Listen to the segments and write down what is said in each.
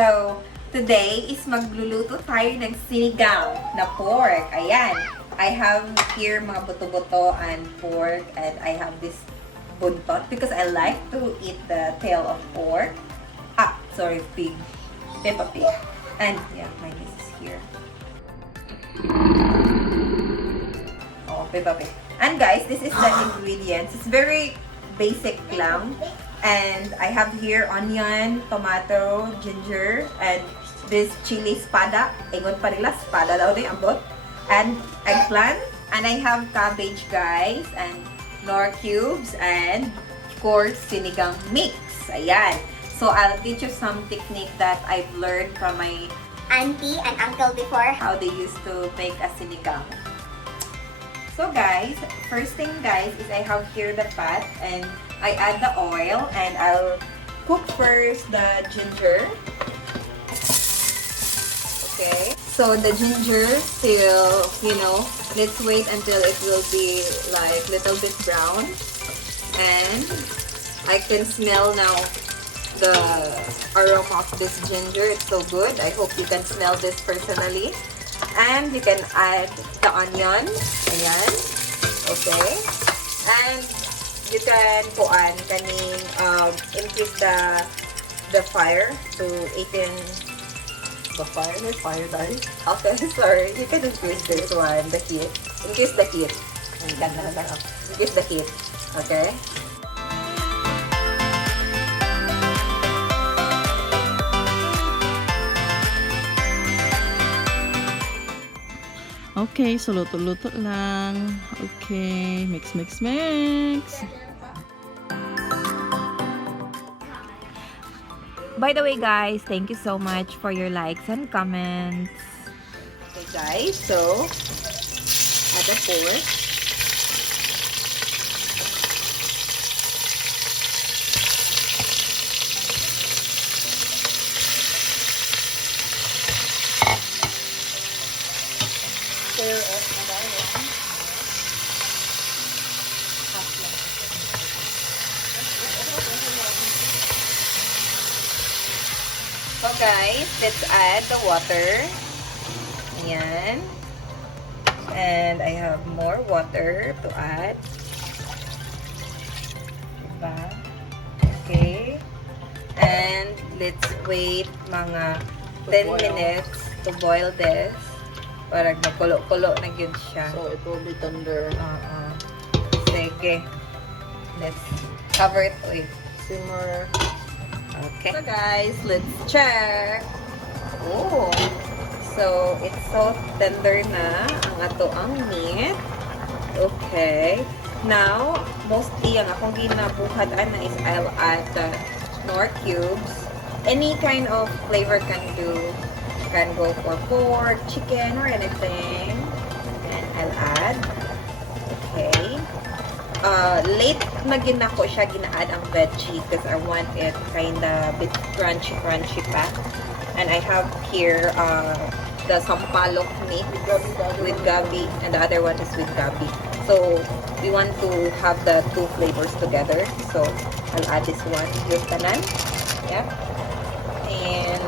So, today is magluluto tayo ng sinigang na pork. Ayan. I have here mga buto-buto and pork, and I have this buntot because I like to eat the tail of pork. Pig. Peppa Pig. And yeah, my niece is here. Oh, Peppa Pig. And guys, this is the ingredients. It's very basic lang. And I have here onion, tomato, ginger, and this chili espada. Ingon pa nila, espada daw din, ambot. And eggplant. And I have cabbage, guys, and nor cubes, and of course, sinigang mix. Ayan. So, I'll teach you some technique that I've learned from my auntie and uncle before. How they used to make a sinigang. So guys, first thing guys is I have here the pot, and I add the oil, and I'll cook first the ginger. Okay, so the ginger till, let's wait until it will be like little bit brown, and I can smell now the aroma of this ginger. It's so good. I hope you can smell this personally. And you can add the onion. Ayan. Okay. And you can increase the fire to 18. The fire? May fire tayo? Okay, sorry. You can increase this one, the heat. Increase the heat. Increase the heat. Okay. Okay, so luto-luto lang. Okay, mix, mix, mix. By the way, guys, thank you so much for your likes and comments. Okay, guys, so add the pork. So guys, let's add the water. Ayan. And I have more water to add. Diba? Okay. And let's wait mga 10 minutes to boil this. Para makulo-kulo na yun siya. So it will be tender. Sige. Let's cover it with Simmer. okay. So guys, let's check. Oh. So it's so tender na ang ato ang meat. Okay. Now, mostly ang akong ginabuhat na is I'll add the nor cubes. Any kind of flavor can do. Can go for pork, chicken, or anything. And I'll add. Okay. Late na ginako siya gina-add ang veggie because I want it kinda bit crunchy pa. And I have here the sampalok meat with gabi, and the other one is with gabi. So we want to have the two flavors together. So I'll add this one with tanan. Yep. And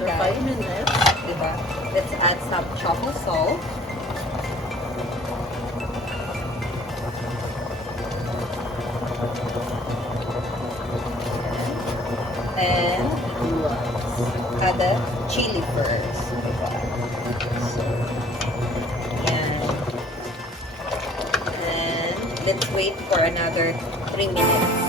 After 5 minutes, diba? Let's add some chocolate salt. And add the chili first. Diba? So, yan. And let's wait for another 3 minutes.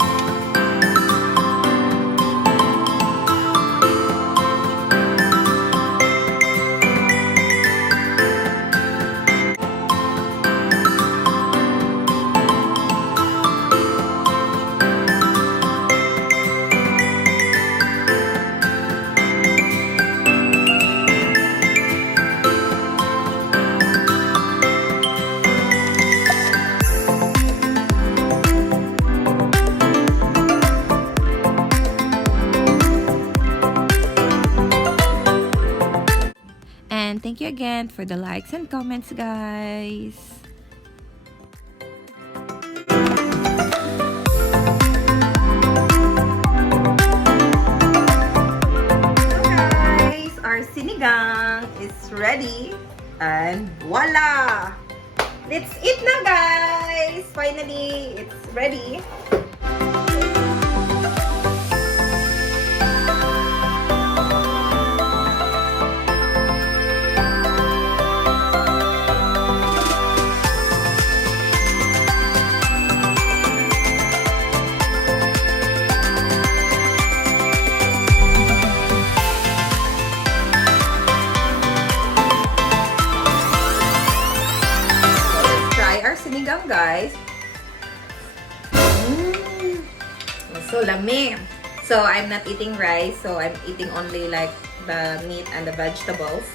Thank you again for the likes and comments, guys. sinigang is ready. And voila! Let's eat na, guys! Finally, it's ready. Sinigang, guys. So lami. So I'm not eating rice, so I'm eating only like the meat and the vegetables.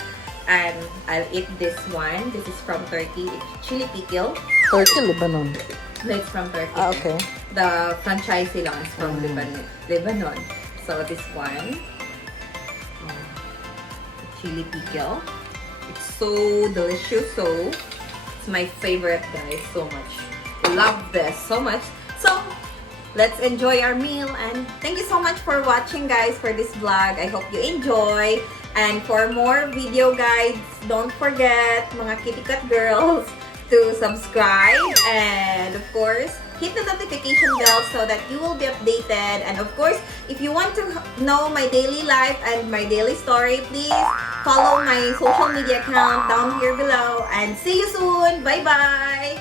And I'll eat this one. This is from Turkey. It's chili pickle. Turkey, Lebanon. No, it's from Turkey. Ah, okay. The franchise lang is from Lebanon. So this one, chili pickle. It's so delicious. So it's my favorite, guys. So much. Love this so much. So let's enjoy our meal, and thank you so much for watching, guys, for this vlog. I hope you enjoy. And for more video guides, don't forget, mga kitty cat girls, to subscribe, and of course hit the notification bell so that you will be updated. And of course, if you want to know my daily life and my daily story, please follow my social media account down here below, and see you soon. Bye bye.